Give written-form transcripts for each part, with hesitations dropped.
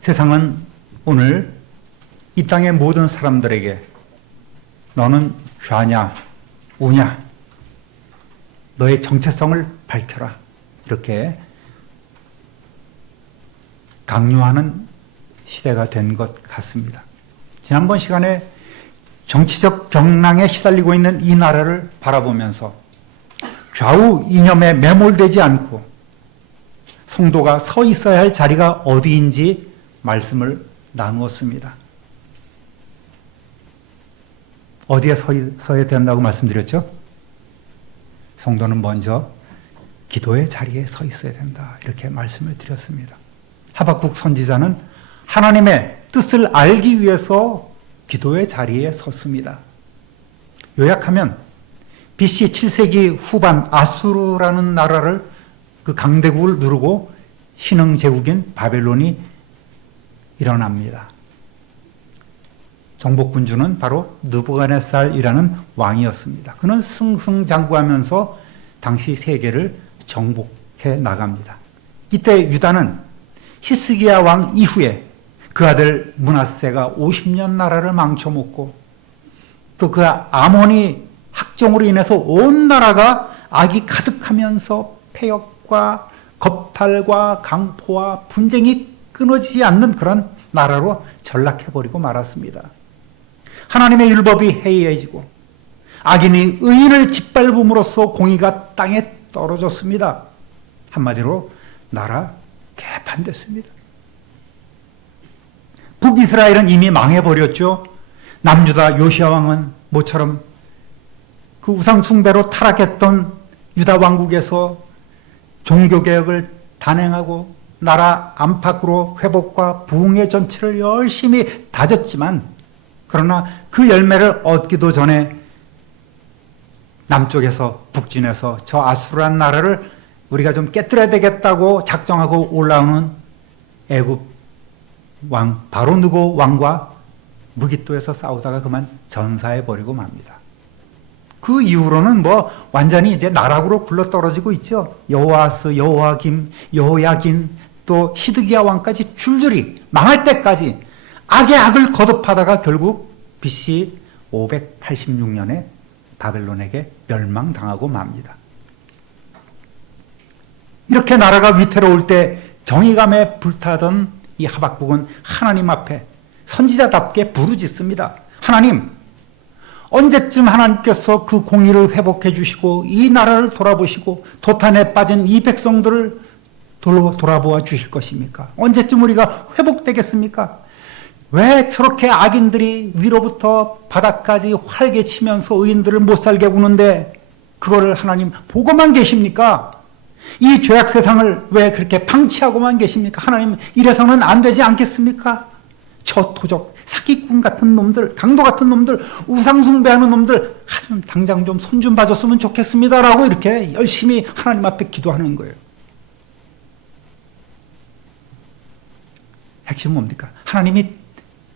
세상은 오늘 이 땅의 모든 사람들에게 너는 좌냐 우냐 너의 정체성을 밝혀라 이렇게 강요하는 시대가 된 것 같습니다. 지난번 시간에 정치적 벽랑에 시달리고 있는 이 나라를 바라보면서 좌우 이념에 매몰되지 않고 성도가 서 있어야 할 자리가 어디인지 말씀을 나누었습니다. 어디에 서야 된다고 말씀드렸죠? 성도는 먼저 기도의 자리에 서 있어야 된다 이렇게 말씀을 드렸습니다. 하박국 선지자는 하나님의 뜻을 알기 위해서 기도의 자리에 섰습니다. 요약하면 BC 7세기 후반 아수르라는 나라를 그 강대국을 누르고 신흥 제국인 바벨론이 일어납니다. 정복군주는 바로 느부갓네살이라는 왕이었습니다. 그는 승승장구하면서 당시 세계를 정복해 나갑니다. 이때 유다는 히스기야 왕 이후에 그 아들 므낫세가 50년 나라를 망쳐먹고 또 그 아몬이 학정으로 인해서 온 나라가 악이 가득하면서 폐역과 겁탈과 강포와 분쟁이 끊어지지 않는 그런 나라로 전락해버리고 말았습니다. 하나님의 율법이 해이해지고 악인이 의인을 짓밟음으로써 공의가 땅에 떨어졌습니다. 한마디로 나라 개판됐습니다. 북이스라엘은 이미 망해버렸죠. 남유다 요시야 왕은 모처럼 그 우상 숭배로 타락했던 유다 왕국에서 종교개혁을 단행하고 나라 안팎으로 회복과 부흥의 전치를 열심히 다졌지만 그러나 그 열매를 얻기도 전에 남쪽에서 북진해서 저 아수르란 나라를 우리가 좀 깨뜨려야 되겠다고 작정하고 올라오는 애굽 왕 바로느고 왕과 무깃도에서 싸우다가 그만 전사해버리고 맙니다. 그 이후로는 완전히 이제 나락으로 굴러떨어지고 있죠. 여호아스, 여호야김, 또 시드기야 왕까지 줄줄이 망할 때까지 악의 악을 거듭하다가 결국 BC 586년에 바벨론에게 멸망당하고 맙니다. 이렇게 나라가 위태로울 때 정의감에 불타던 이 하박국은 하나님 앞에 선지자답게 부르짖습니다. 하나님, 언제쯤 하나님께서 그 공의를 회복해 주시고 이 나라를 돌아보시고 도탄에 빠진 이 백성들을 돌아보아 주실 것입니까? 언제쯤 우리가 회복되겠습니까? 왜 저렇게 악인들이 위로부터 바닥까지 활개치면서 의인들을 못살게 구는데 그거를 하나님 보고만 계십니까? 이 죄악 세상을 왜 그렇게 방치하고만 계십니까? 하나님, 이래서는 안 되지 않겠습니까? 저토적, 사기꾼 같은 놈들, 강도 같은 놈들, 우상숭배하는 놈들, 당장 좀 손 좀 봐줬으면 좋겠습니다라고 이렇게 열심히 하나님 앞에 기도하는 거예요. 핵심은 뭡니까? 하나님이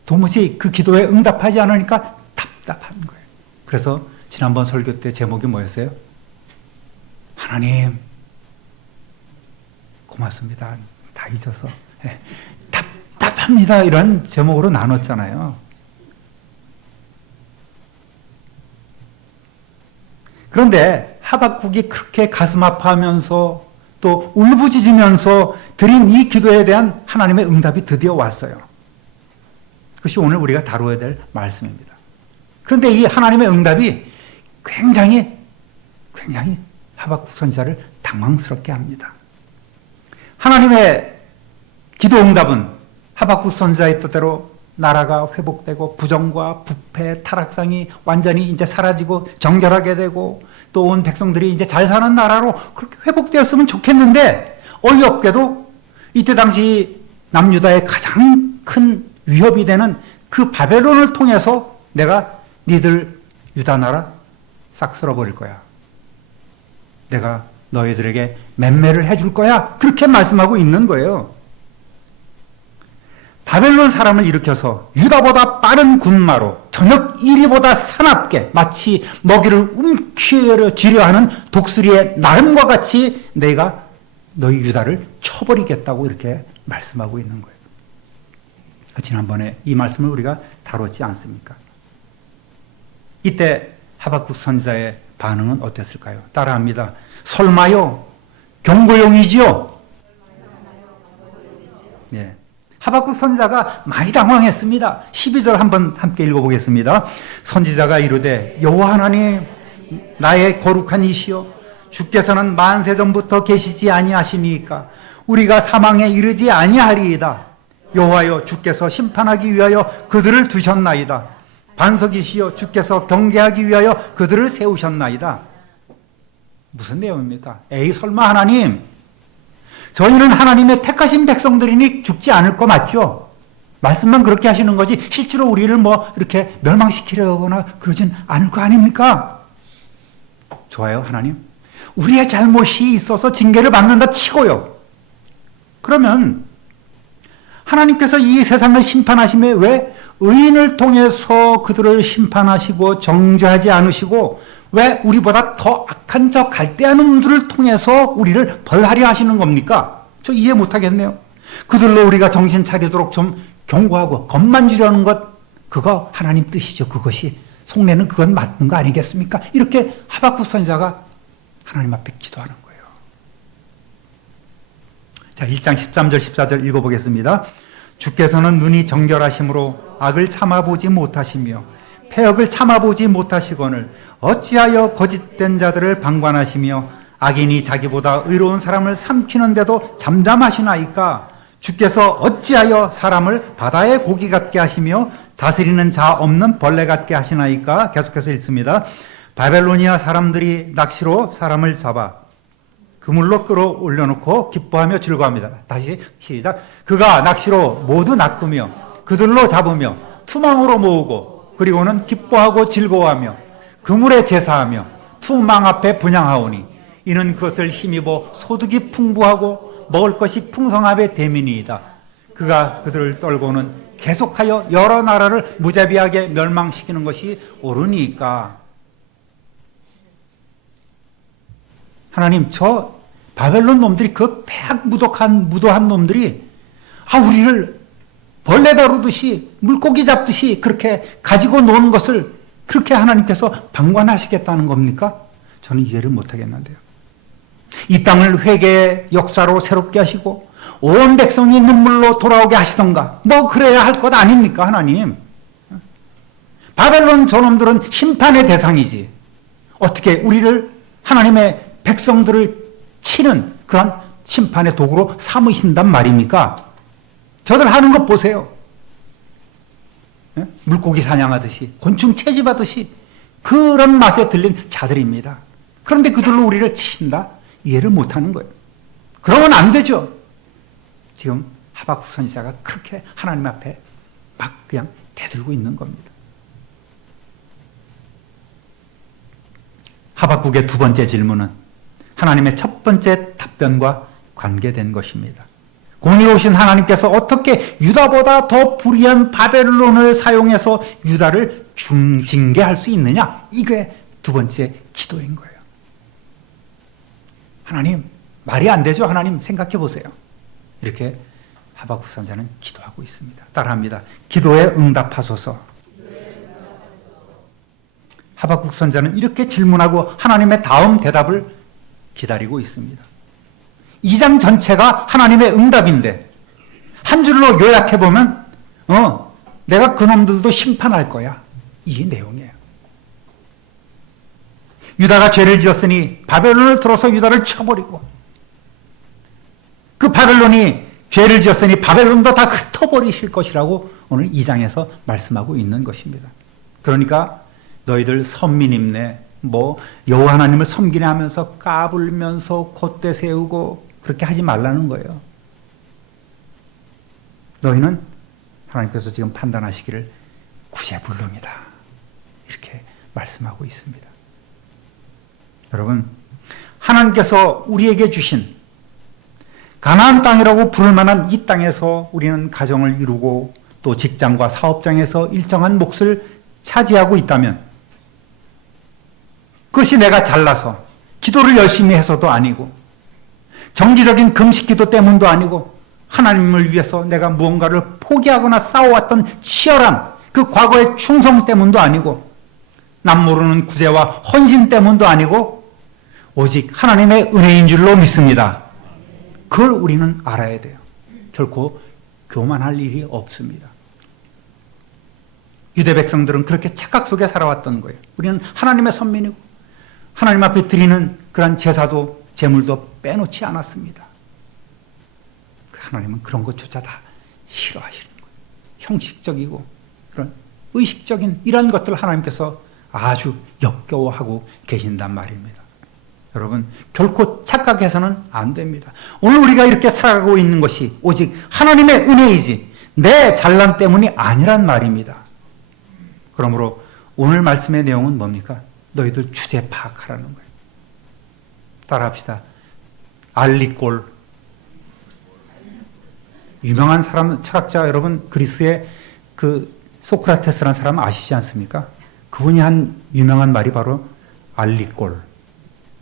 도무지 그 기도에 응답하지 않으니까 답답한 거예요. 그래서 지난번 설교 때 제목이 뭐였어요? 하나님, 고맙습니다. 다 잊어서. 답답합니다. 이런 제목으로 나눴잖아요. 그런데 하박국이 그렇게 가슴 아파하면서 또 울부짖으면서 드린 이 기도에 대한 하나님의 응답이 드디어 왔어요. 그것이 오늘 우리가 다루어야 될 말씀입니다. 그런데 이 하나님의 응답이 굉장히 하박국 선지자를 당황스럽게 합니다. 하나님의 기도 응답은 하박국 선지자의 뜻대로 나라가 회복되고 부정과 부패, 타락상이 완전히 이제 사라지고 정결하게 되고 또 온 백성들이 이제 잘 사는 나라로 그렇게 회복되었으면 좋겠는데 어이없게도 이때 당시 남유다의 가장 큰 위협이 되는 그 바벨론을 통해서 내가 니들 유다 나라 싹 쓸어버릴 거야. 내가 너희들에게 맴매를 해줄 거야. 그렇게 말씀하고 있는 거예요. 바벨론 사람을 일으켜서 유다보다 빠른 군마로 저녁 이리보다 사납게 마치 먹이를 움켜쥐려 하는 독수리의 나름과 같이 내가 너희 유다를 쳐버리겠다고 이렇게 말씀하고 있는 거예요. 지난번에 이 말씀을 우리가 다뤘지 않습니까? 이때 하박국 선지자의 반응은 어땠을까요? 따라합니다. 설마요? 경고용이지요? 네. 하박국 선지자가 많이 당황했습니다. 12절 한번 함께 읽어보겠습니다. 선지자가 이르되 여호와 하나님 나의 거룩한 이시여 주께서는 만세 전부터 계시지 아니하시니까 우리가 사망에 이르지 아니하리이다. 여호와여 주께서 심판하기 위하여 그들을 두셨나이다. 반석이시여 주께서 경계하기 위하여 그들을 세우셨나이다. 무슨 내용입니까? 에이 설마 하나님, 저희는 하나님의 택하신 백성들이니 죽지 않을 거 맞죠? 말씀만 그렇게 하시는 거지 실제로 우리를 뭐 이렇게 멸망시키려거나 그러진 않을 거 아닙니까? 좋아요, 하나님. 우리의 잘못이 있어서 징계를 받는다 치고요. 그러면 하나님께서 이 세상을 심판하심에 왜 의인을 통해서 그들을 심판하시고 정죄하지 않으시고 왜 우리보다 더 악한 저 갈대한 놈들을 통해서 우리를 벌하려 하시는 겁니까? 저 이해 못하겠네요. 그들로 우리가 정신 차리도록 좀 경고하고 겁만 주려는 것, 그거 하나님 뜻이죠. 그것이 속내는 그건 맞는 거 아니겠습니까? 이렇게 하박국 선지자가 하나님 앞에 기도하는 거예요. 자, 1장 13절 14절 읽어보겠습니다. 주께서는 눈이 정결하심으로 악을 참아보지 못하시며 패역을 참아보지 못하시거늘 어찌하여 거짓된 자들을 방관하시며 악인이 자기보다 의로운 사람을 삼키는데도 잠잠하시나이까? 주께서 어찌하여 사람을 바다의 고기 같게 하시며 다스리는 자 없는 벌레 같게 하시나이까? 계속해서 읽습니다. 바벨로니아 사람들이 낚시로 사람을 잡아 그물로 끌어올려놓고 기뻐하며 즐거워합니다. 다시 시작. 그가 낚시로 모두 낚으며 그들로 잡으며 투망으로 모으고 그리고는 기뻐하고 즐거워하며 그물에 제사하며 투망 앞에 분향하오니 이는 그것을 힘입어 소득이 풍부하고 먹을 것이 풍성함의 대민이이다. 그가 그들을 떨고는 계속하여 여러 나라를 무자비하게 멸망시키는 것이 옳으니까. 하나님, 저 바벨론 놈들이 그 폐악 무도한 놈들이 우리를 벌레 다루듯이 물고기 잡듯이 그렇게 가지고 노는 것을 그렇게 하나님께서 방관하시겠다는 겁니까? 저는 이해를 못하겠는데요. 이 땅을 회개의 역사로 새롭게 하시고 온 백성이 눈물로 돌아오게 하시던가 뭐 그래야 할 것 아닙니까, 하나님? 바벨론 저놈들은 심판의 대상이지 어떻게 우리를 하나님의 백성들을 치는 그런 심판의 도구로 삼으신단 말입니까? 저들 하는 것 보세요. 물고기 사냥하듯이 곤충 채집하듯이 그런 맛에 들린 자들입니다. 그런데 그들로 우리를 치신다? 이해를 못하는 거예요. 그러면 안 되죠. 지금 하박국 선지자가 그렇게 하나님 앞에 막 그냥 대들고 있는 겁니다. 하박국의 두 번째 질문은 하나님의 첫 번째 답변과 관계된 것입니다. 공의로우신 하나님께서 어떻게 유다보다 더 불의한 바벨론을 사용해서 유다를 징계할 수 있느냐? 이게 두 번째 기도인 거예요. 하나님, 말이 안 되죠? 하나님, 생각해 보세요. 이렇게 하박국 선지자는 기도하고 있습니다. 따라합니다. 기도에 응답하소서. 하박국 선지자는 이렇게 질문하고 하나님의 다음 대답을 기다리고 있습니다. 2장 전체가 하나님의 응답인데 한 줄로 요약해보면 내가 그놈들도 심판할 거야. 이 내용이에요. 유다가 죄를 지었으니 바벨론을 들어서 유다를 쳐버리고 그 바벨론이 죄를 지었으니 바벨론도 다 흩어버리실 것이라고 오늘 2장에서 말씀하고 있는 것입니다. 그러니까 너희들 선민임네 여호와 하나님을 섬기려 하면서 까불면서 콧대 세우고 그렇게 하지 말라는 거예요. 너희는 하나님께서 지금 판단하시기를 구제불능이다. 이렇게 말씀하고 있습니다. 여러분, 하나님께서 우리에게 주신 가나안 땅이라고 부를 만한 이 땅에서 우리는 가정을 이루고 또 직장과 사업장에서 일정한 몫을 차지하고 있다면 그것이 내가 잘나서 기도를 열심히 해서도 아니고 정기적인 금식 기도 때문도 아니고 하나님을 위해서 내가 무언가를 포기하거나 싸워왔던 치열한 그 과거의 충성 때문도 아니고 남모르는 구제와 헌신 때문도 아니고 오직 하나님의 은혜인 줄로 믿습니다. 그걸 우리는 알아야 돼요. 결코 교만할 일이 없습니다. 유대 백성들은 그렇게 착각 속에 살아왔던 거예요. 우리는 하나님의 선민이고 하나님 앞에 드리는 그런 제사도 제물도 빼놓지 않았습니다. 하나님은 그런 것조차 다 싫어하시는 거예요. 형식적이고 그런 의식적인 이런 것들을 하나님께서 아주 역겨워하고 계신단 말입니다. 여러분, 결코 착각해서는 안 됩니다. 오늘 우리가 이렇게 살아가고 있는 것이 오직 하나님의 은혜이지 내 잘남 때문이 아니란 말입니다. 그러므로 오늘 말씀의 내용은 뭡니까? 너희들 주제 파악하라는 거예요. 따라합시다. 알리꼴. 유명한 사람, 철학자 여러분, 그리스의 그 소크라테스라는 사람 아시지 않습니까? 그분이 한 유명한 말이 바로 알리꼴.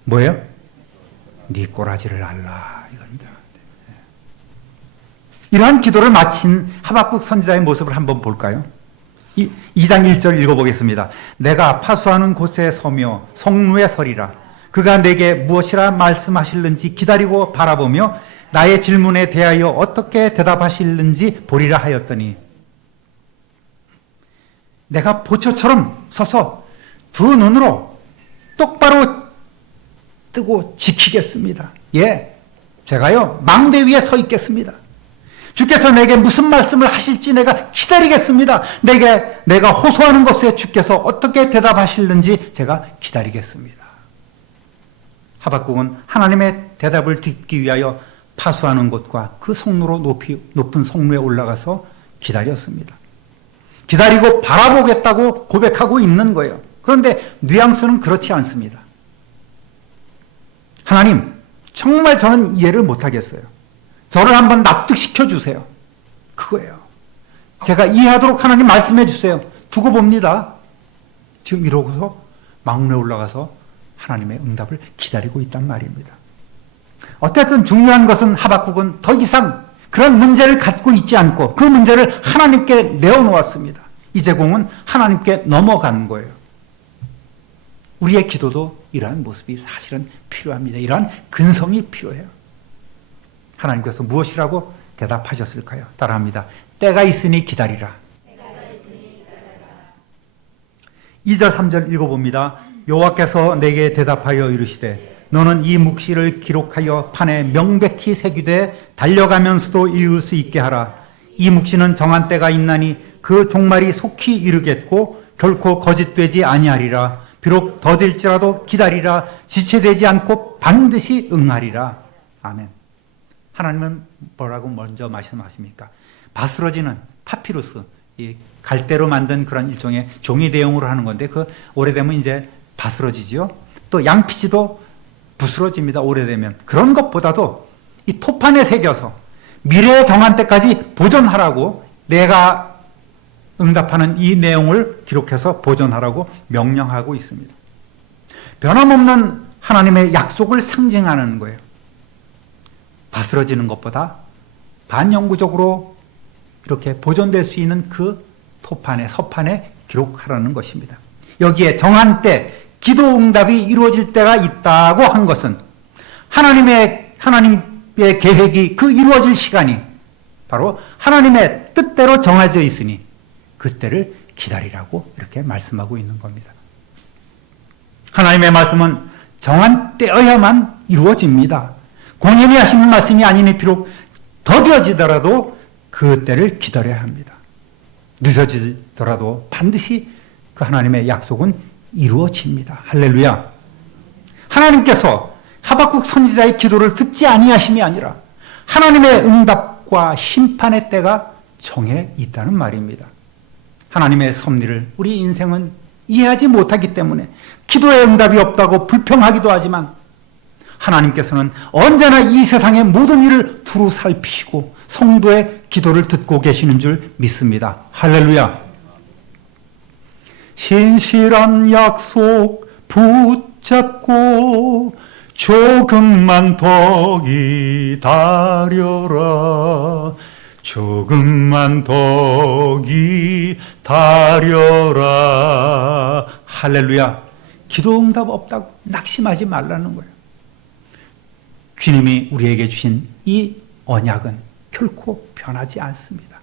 뭐예요? 네 꼬라지를 알라 이겁니다. 이러한 기도를 마친 하박국 선지자의 모습을 한번 볼까요? 2장 1절 읽어보겠습니다. 내가 파수하는 곳에 서며 성루에 서리라. 그가 내게 무엇이라 말씀하실는지 기다리고 바라보며 나의 질문에 대하여 어떻게 대답하실는지 보리라 하였더니 내가 보초처럼 서서 두 눈으로 똑바로 뜨고 지키겠습니다. 예, 제가요 망대 위에 서 있겠습니다. 주께서 내게 무슨 말씀을 하실지 내가 기다리겠습니다. 내가 호소하는 것에 주께서 어떻게 대답하실는지 제가 기다리겠습니다. 하박국은 하나님의 대답을 듣기 위하여 파수하는 곳과 그 성루로 높은 성루에 올라가서 기다렸습니다. 기다리고 바라보겠다고 고백하고 있는 거예요. 그런데 뉘앙스는 그렇지 않습니다. 하나님, 정말 저는 이해를 못하겠어요. 저를 한번 납득시켜 주세요. 그거예요. 제가 이해하도록 하나님 말씀해 주세요. 두고 봅니다. 지금 이러고서 망루에 올라가서 하나님의 응답을 기다리고 있단 말입니다. 어쨌든 중요한 것은 하박국은 더 이상 그런 문제를 갖고 있지 않고 그 문제를 하나님께 내어놓았습니다. 이제 공은 하나님께 넘어간 거예요. 우리의 기도도 이러한 모습이 사실은 필요합니다. 이러한 근성이 필요해요. 하나님께서 무엇이라고 대답하셨을까요? 따라합니다. 때가 있으니 기다리라. 2절 3절 읽어봅니다. 여호와께서 내게 대답하여 이르시되 너는 이 묵시를 기록하여 판에 명백히 새기되 달려가면서도 이룰 수 있게 하라. 이 묵시는 정한 때가 있나니 그 종말이 속히 이르겠고 결코 거짓되지 아니하리라. 비록 더딜지라도 기다리라. 지체되지 않고 반드시 응하리라. 아멘. 하나님은 뭐라고 먼저 말씀하십니까? 바스러지는 파피루스, 이 갈대로 만든 그런 일종의 종이 대용으로 하는 건데 그 오래되면 이제 바스러지지요. 또 양피지도 부스러집니다. 오래되면. 그런 것보다도 이 토판에 새겨서 미래에 정한 때까지 보존하라고 내가 응답하는 이 내용을 기록해서 보존하라고 명령하고 있습니다. 변함없는 하나님의 약속을 상징하는 거예요. 바스러지는 것보다 반영구적으로 이렇게 보존될 수 있는 그 토판에 서판에 기록하라는 것입니다. 여기에 정한 때 기도 응답이 이루어질 때가 있다고 한 것은 하나님의 계획이 그 이루어질 시간이 바로 하나님의 뜻대로 정해져 있으니 그때를 기다리라고 이렇게 말씀하고 있는 겁니다. 하나님의 말씀은 정한 때여야만 이루어집니다. 공연히 하시는 말씀이 아니니 비록 더뎌지더라도 그때를 기다려야 합니다. 늦어지더라도 반드시 그 하나님의 약속은 이루어집니다. 할렐루야. 하나님께서 하박국 선지자의 기도를 듣지 아니하심이 아니라 하나님의 응답과 심판의 때가 정해 있다는 말입니다. 하나님의 섭리를 우리 인생은 이해하지 못하기 때문에 기도의 응답이 없다고 불평하기도 하지만 하나님께서는 언제나 이 세상의 모든 일을 두루 살피시고 성도의 기도를 듣고 계시는 줄 믿습니다. 할렐루야. 신실한 약속 붙잡고 조금만 더 기다려라. 조금만 더 기다려라. 할렐루야. 기도 응답 없다고 낙심하지 말라는 거예요. 주님이 우리에게 주신 이 언약은 결코 변하지 않습니다.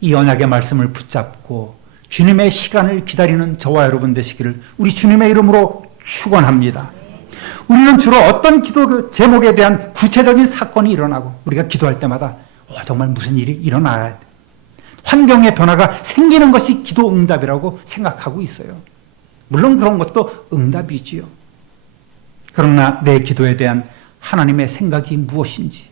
이 언약의 말씀을 붙잡고 주님의 시간을 기다리는 저와 여러분 되시기를 우리 주님의 이름으로 축원합니다. 우리는 주로 어떤 기도 제목에 대한 구체적인 사건이 일어나고 우리가 기도할 때마다 정말 무슨 일이 일어나야 돼. 환경의 변화가 생기는 것이 기도 응답이라고 생각하고 있어요. 물론 그런 것도 응답이지요. 그러나 내 기도에 대한 하나님의 생각이 무엇인지,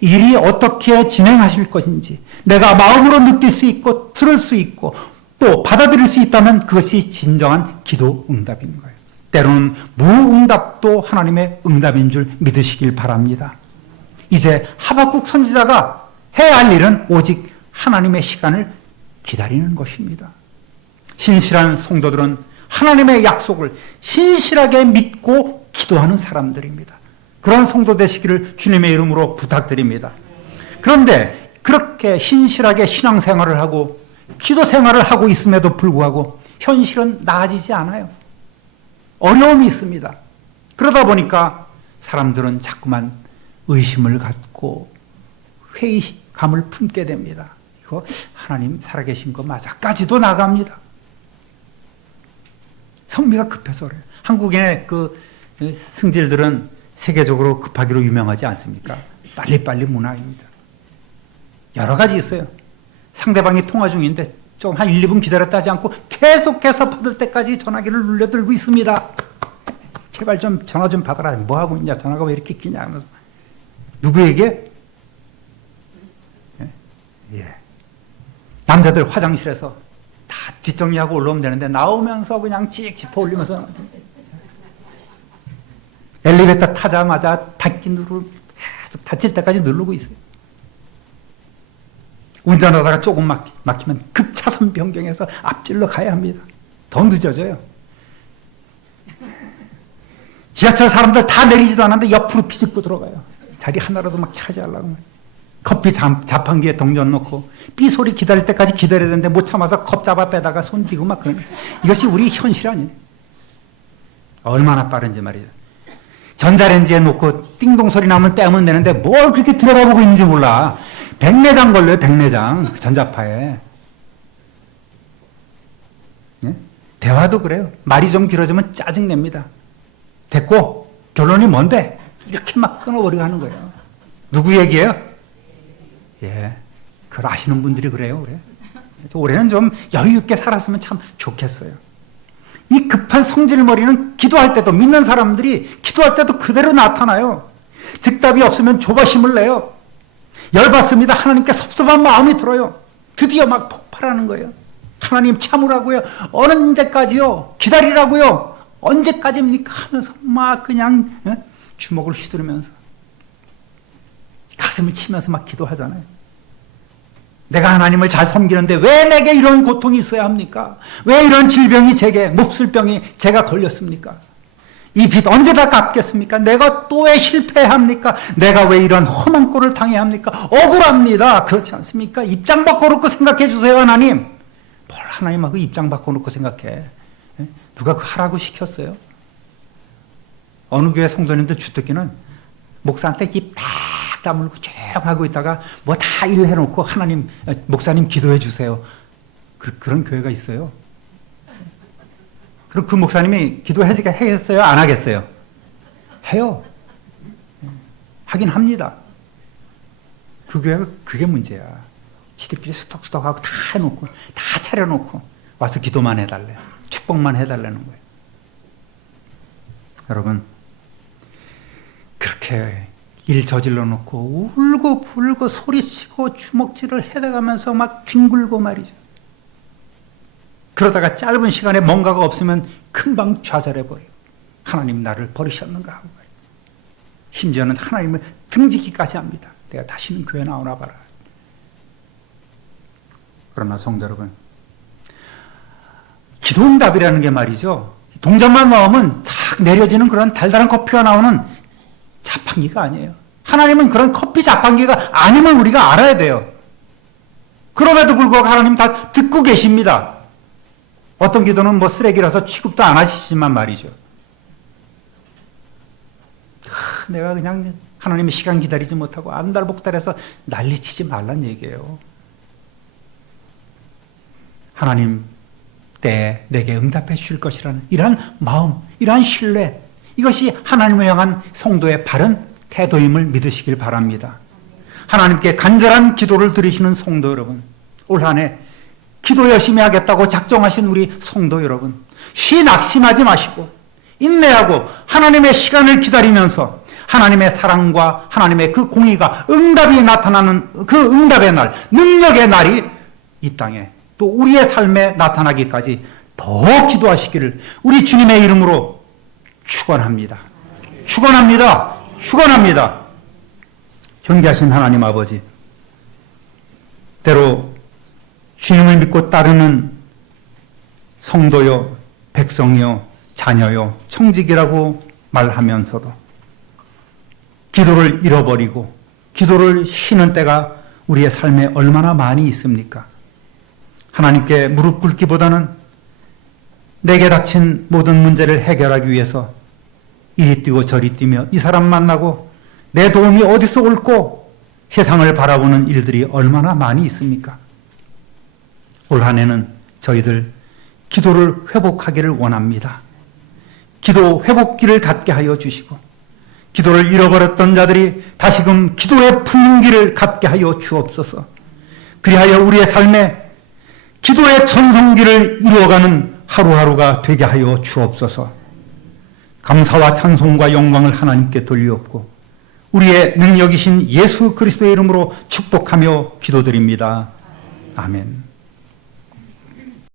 일이 어떻게 진행하실 것인지 내가 마음으로 느낄 수 있고 들을 수 있고 또 받아들일 수 있다면 그것이 진정한 기도 응답인 거예요. 때로는 무응답도 하나님의 응답인 줄 믿으시길 바랍니다. 이제 하박국 선지자가 해야 할 일은 오직 하나님의 시간을 기다리는 것입니다. 신실한 성도들은 하나님의 약속을 신실하게 믿고 기도하는 사람들입니다. 그런 성도 되시기를 주님의 이름으로 부탁드립니다. 그런데 그렇게 신실하게 신앙생활을 하고 기도 생활을 하고 있음에도 불구하고 현실은 나아지지 않아요. 어려움이 있습니다. 그러다 보니까 사람들은 자꾸만 의심을 갖고 회의감을 품게 됩니다. 이거 하나님 살아계신 거 맞아까지도 나갑니다. 성미가 급해서 그래요. 한국의 그 승질들은 세계적으로 급하기로 유명하지 않습니까? 빨리빨리 문화입니다. 여러 가지 있어요. 상대방이 통화 중인데 좀 한 1, 2분 기다렸다 하지 않고 계속해서 받을 때까지 전화기를 눌려들고 있습니다. 제발 좀 전화 좀 받아라. 뭐 하고 있냐? 전화가 왜 이렇게 끼냐? 하면서. 누구에게? 예. 남자들 화장실에서 다 뒷정리하고 올라오면 되는데 나오면서 그냥 찍 짚어 올리면서 엘리베이터 타자마자 닫기 누르고 닫힐 때까지 누르고 있어요. 운전하다가 조금 막히면 급차선 변경해서 앞질러 가야 합니다. 더 늦어져요. 지하철 사람들 다 내리지도 않았는데 옆으로 비집고 들어가요. 자리 하나라도 막 차지하려고. 커피 자판기에 동전 넣고 삐소리 기다릴 때까지 기다려야 되는데 못 참아서 컵 잡아 빼다가 손 띄고 막 그러는. 이것이 우리 현실 아니에요. 얼마나 빠른지 말이죠. 전자레인지에 놓고 띵동 소리 나면 빼면 되는데 뭘 그렇게 들어가 보고 있는지 몰라. 백내장 걸려요. 백내장. 전자파에. 네? 대화도 그래요. 말이 좀 길어지면 짜증냅니다. 됐고 결론이 뭔데? 이렇게 막 끊어버리고 하는 거예요. 누구 얘기예요? 예, 그걸 아시는 분들이 그래요. 그래. 올해는 좀 여유 있게 살았으면 참 좋겠어요. 이 급한 성질머리는 기도할 때도 믿는 사람들이 기도할 때도 그대로 나타나요. 즉답이 없으면 조바심을 내요. 열받습니다. 하나님께 섭섭한 마음이 들어요. 드디어 막 폭발하는 거예요. 하나님 참으라고요. 언제까지요? 기다리라고요. 언제까지입니까? 하면서 막 그냥 주먹을 휘두르면서 가슴을 치면서 막 기도하잖아요. 내가 하나님을 잘 섬기는데 왜 내게 이런 고통이 있어야 합니까? 왜 이런 질병이 제게, 몹쓸병이 제가 걸렸습니까? 이 빚 언제 다 갚겠습니까? 내가 또 왜 실패합니까? 내가 왜 이런 험한 꼴을 당해야 합니까? 억울합니다. 그렇지 않습니까? 입장 바꿔놓고 생각해 주세요, 하나님. 뭘 하나님하고 입장 바꿔놓고 생각해. 누가 그 하라고 시켰어요? 어느 교회 성도님들 주특기는 목사한테 입 딱 다물고 조용하고 있다가 뭐 다 일해놓고 하나님, 목사님 기도해 주세요. 그런 교회가 있어요. 그럼 그 목사님이 기도하겠어요? 안 하겠어요? 해요. 하긴 합니다. 그 교회가 그게 문제야. 지들끼리 수덕수덕하고 다 해놓고 다 차려놓고 와서 기도만 해달래. 축복만 해달라는 거예요. 여러분, 그렇게 일 저질러 놓고 울고 불고 소리치고 주먹질을 해대가면서 막 뒹굴고 말이죠. 그러다가 짧은 시간에 뭔가가 없으면 금방 좌절해버려요. 하나님 나를 버리셨는가 하고 말이에요. 심지어는 하나님을 등지기까지 합니다. 내가 다시는 교회 나오나 봐라. 그러나 성도 여러분, 기도응답이라는 게 말이죠. 동전만 넣으면 탁 내려지는 그런 달달한 커피가 나오는 자판기가 아니에요. 하나님은 그런 커피 자판기가 아님을 우리가 알아야 돼요. 그럼에도 불구하고 하나님 다 듣고 계십니다. 어떤 기도는 뭐 쓰레기라서 취급도 안 하시지만 말이죠. 내가 그냥 하나님의 시간 기다리지 못하고 안달복달해서 난리치지 말란 얘기예요. 하나님 때에 내게 응답해 주실 것이라는 이러한 마음, 이러한 신뢰, 이것이 하나님을 향한 성도의 바른 태도임을 믿으시길 바랍니다. 하나님께 간절한 기도를 드리시는 성도 여러분, 올 한 해 기도 열심히 하겠다고 작정하신 우리 성도 여러분, 쉬 낙심하지 마시고 인내하고 하나님의 시간을 기다리면서 하나님의 사랑과 하나님의 그 공의가 응답이 나타나는 그 응답의 날, 능력의 날이 이 땅에 또 우리의 삶에 나타나기까지 더 기도하시기를 우리 주님의 이름으로 축원합니다. 축원합니다. 축원합니다. 존귀하신 하나님 아버지, 때로 주님을 믿고 따르는 성도요, 백성이요, 자녀요, 청직이라고 말하면서도 기도를 잃어버리고 기도를 쉬는 때가 우리의 삶에 얼마나 많이 있습니까? 하나님께 무릎 꿇기보다는 내게 닥친 모든 문제를 해결하기 위해서 이리 뛰고 저리 뛰며 이 사람 만나고 내 도움이 어디서 올고 세상을 바라보는 일들이 얼마나 많이 있습니까? 올 한 해는 저희들 기도를 회복하기를 원합니다. 기도 회복기를 갖게 하여 주시고 기도를 잃어버렸던 자들이 다시금 기도의 분기를 갖게 하여 주옵소서. 그리하여 우리의 삶에 기도의 전성기를 이루어가는 하루하루가 되게 하여 주옵소서. 감사와 찬송과 영광을 하나님께 돌리옵고 우리의 능력이신 예수 그리스도의 이름으로 축복하며 기도드립니다. 아멘.